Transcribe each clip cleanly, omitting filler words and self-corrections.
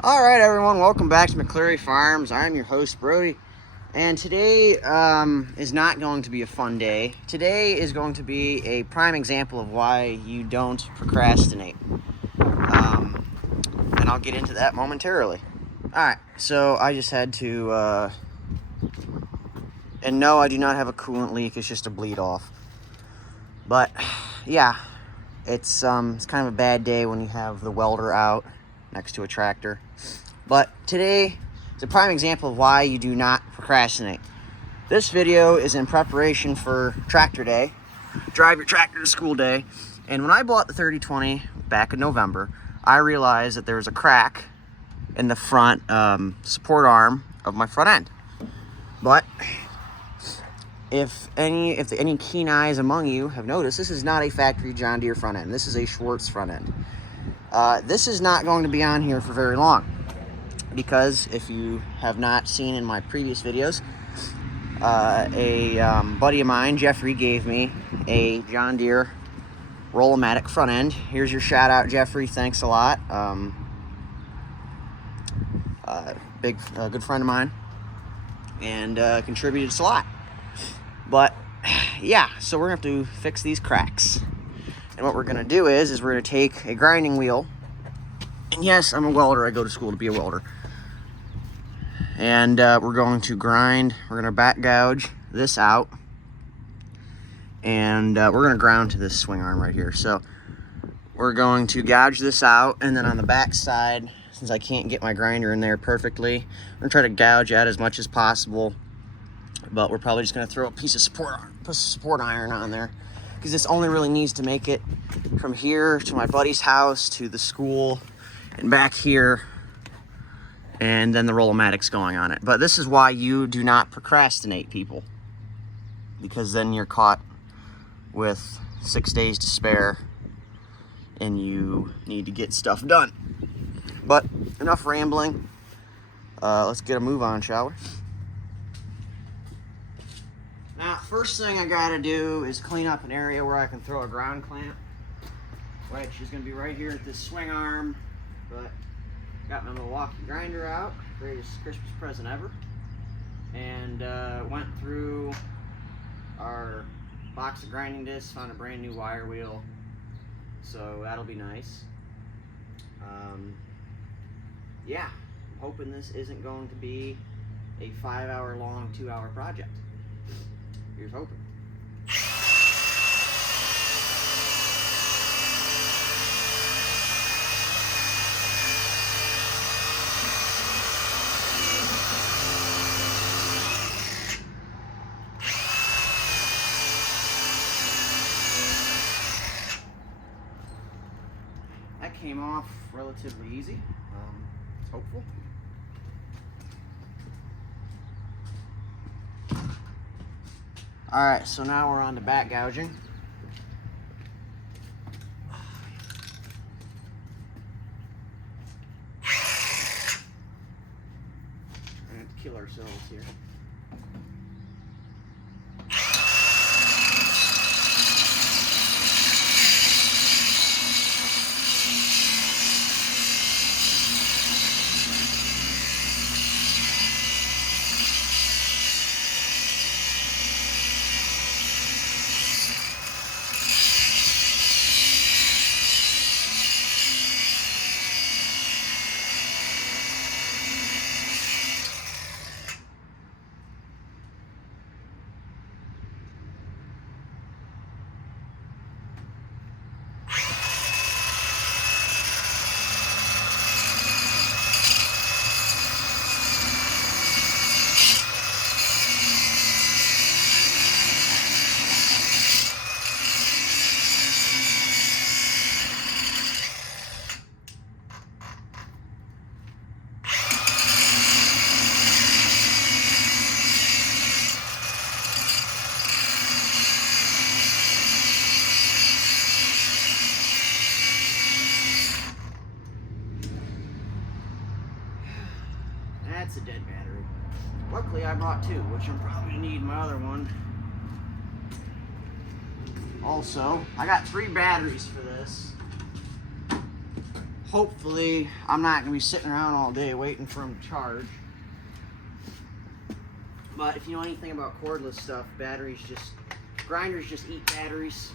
All right, everyone, welcome back to McCleary Farms. I'm your host, Brody, and today is not going to be a fun day. Today is going to be a prime example of why you don't procrastinate, and I'll get into that momentarily. All right, so I just had to, and no, I do not have a coolant leak. It's just a bleed off. But yeah, it's kind of a bad day when you have the welder out next to a tractor. But today is a prime example of why you do not procrastinate. This video is in preparation for tractor day, drive your tractor to school day. And when I bought the 3020 back in November, I realized that there was a crack in the front support arm of my front end. But if any keen eyes among you have noticed, this is not a factory John Deere front end. This is a Schwartz front end. This is not going to be on here for very long, because if you have not seen in my previous videos, a buddy of mine, Jeffrey, gave me a John Deere Roll-O-Matic front end. Here's your shout out, Jeffrey. Thanks a lot. Good friend of mine, and contributed a lot. But yeah, so we're gonna have to fix these cracks. And what we're gonna do is we're gonna take a grinding wheel. And yes, I'm a welder. I go to school to be a welder. And we're going to grind. We're gonna back gouge this out, and we're gonna ground to this swing arm right here. So we're going to gouge this out, and then on the back side, since I can't get my grinder in there perfectly, I'm gonna try to gouge out as much as possible. But we're probably just gonna throw a piece of support iron on there, because this only really needs to make it from here to my buddy's house to the school and back here, and then the Roll-O-Matic's going on it. But this is why you do not procrastinate, people, because then you're caught with 6 days to spare and you need to get stuff done. But enough rambling. Let's get a move on, shall we? Now, first thing I gotta do is clean up an area where I can throw a ground clamp, which is gonna be right here at this swing arm. But got my Milwaukee grinder out, greatest Christmas present ever, and went through our box of grinding discs, found a brand new wire wheel, so that'll be nice. Yeah, I'm hoping this isn't going to be a 5-hour long, 2-hour project. Here's hoping. That came off relatively easy. It's hopeful. All right, so now we're on to back gouging. We're gonna have to kill ourselves here. That's a dead battery. Luckily I brought two, which I'm probably gonna need my other one. Also, I got 3 batteries for this. hopefully I'm not going to be sitting around all day waiting for them to charge. But if you know anything about cordless stuff, grinders just eat batteries.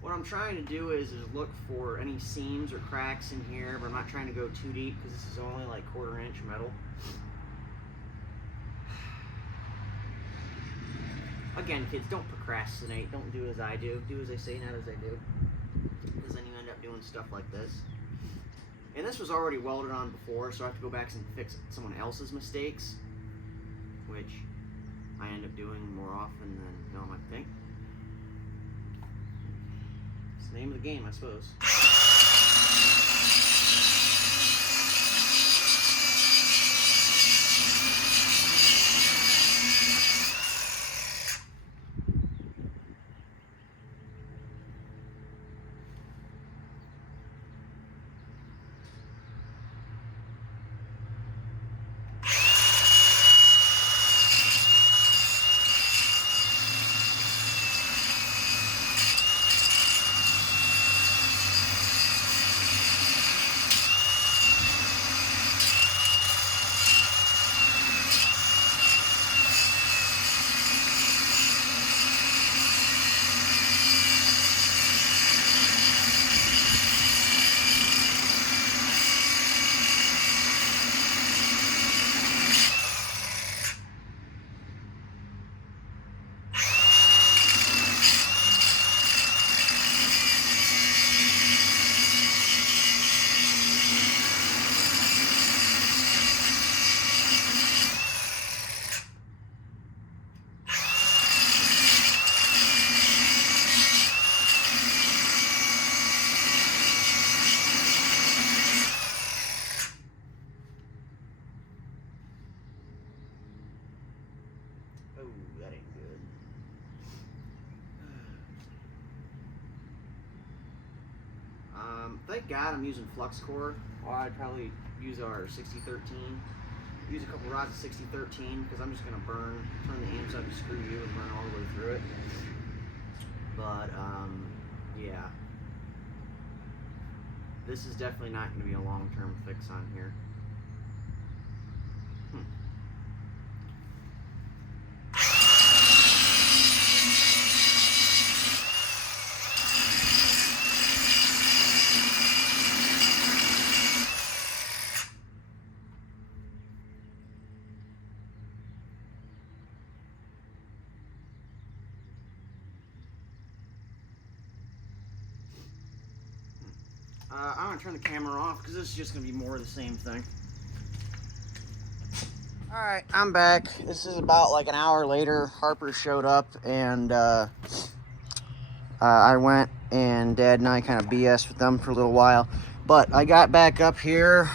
What I'm trying to do is look for any seams or cracks in here, but I'm not trying to go too deep because this is only like 1/4 inch metal. Again, kids, don't procrastinate. Don't do as I do. Do as I say, not as I do. Because then you end up doing stuff like this. And this was already welded on before, so I have to go back and fix someone else's mistakes, which I end up doing more often than I might think. It's the name of the game, I suppose. Oh, that ain't good. Thank God I'm using flux core. Well, I'd probably use our 6013. Use a couple rods of 6013 because I'm just gonna turn the amps up and screw you and burn all the way through it. But yeah, this is definitely not gonna be a long-term fix on here. I'm going to turn the camera off because this is just going to be more of the same thing. Alright, I'm back. This is about like an hour later. Harper showed up and I went and Dad and I kind of BS with them for a little while. But I got back up here.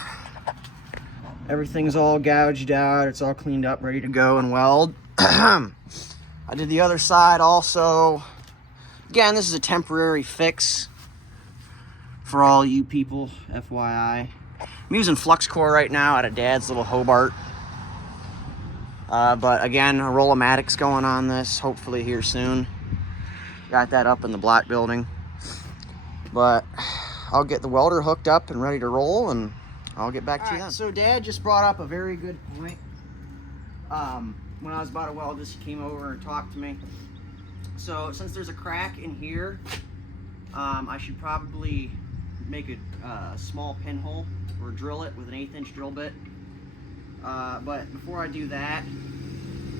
Everything's all gouged out. It's all cleaned up, ready to go and weld. I did the other side also. Again, this is a temporary fix. For all you people, FYI. I'm using flux core right now out of Dad's little Hobart. But again, a Roll-O-Matic's going on this, hopefully here soon. Got that up in the block building. But I'll get the welder hooked up and ready to roll, and I'll get back to you then. So Dad just brought up a very good point. When I was about to weld this, he came over and talked to me. So since there's a crack in here, I should probably make a small pinhole or drill it with an 1/8 inch drill bit. But before I do that,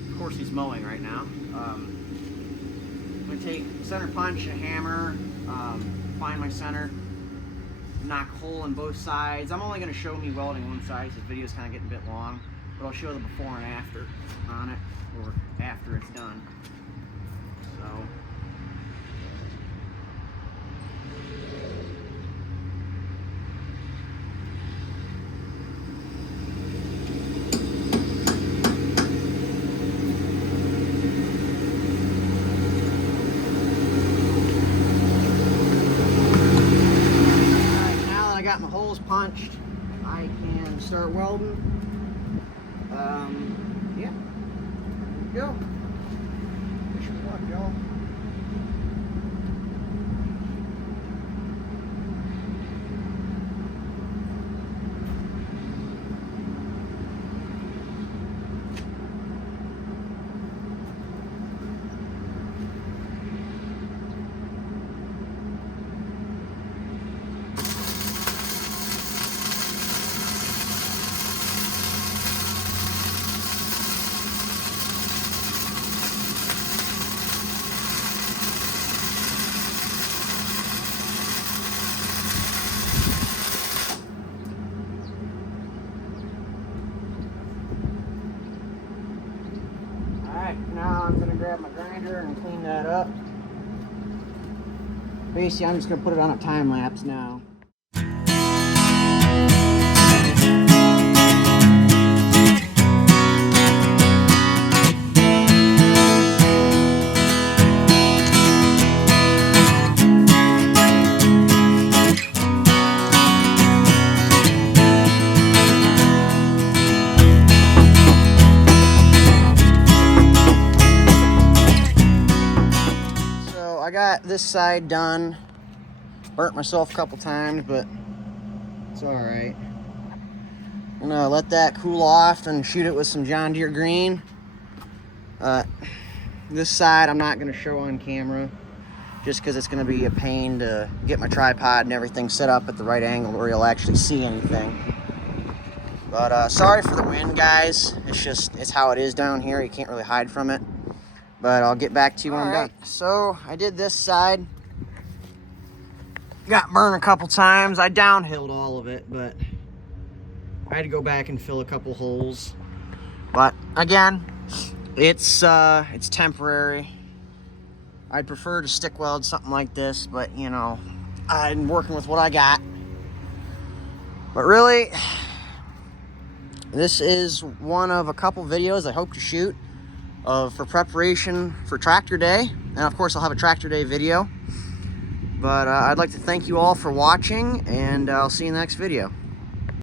of course he's mowing right now. I'm going to take center punch, a hammer, find my center, knock a hole in both sides. I'm only going to show me welding one side, this video's kind of getting a bit long, but I'll show the before and after on it, or after it's done. So. punched, I can start welding. Yeah, there we go. Wish me luck, y'all. Now I'm going to grab my grinder and clean that up. Basically, I'm just going to put it on a time lapse now. I got this side done. Burnt myself a couple times, but it's all right. I'm gonna let that cool off and shoot it with some John Deere green. This side I'm not gonna show on camera just because it's gonna be a pain to get my tripod and everything set up at the right angle where you'll actually see anything. But sorry for the wind, guys. It's how it is down here. You can't really hide from it. But I'll get back to you when I'm done. So I did this side. Got burned a couple times. I downhilled all of it, but I had to go back and fill a couple holes. But again, it's temporary. I'd prefer to stick weld something like this, but you know, I'm working with what I got. But really, this is one of a couple videos I hope to shoot for preparation for tractor day, and of course I'll have a tractor day video. But I'd like to thank you all for watching, and I'll see you in the next video.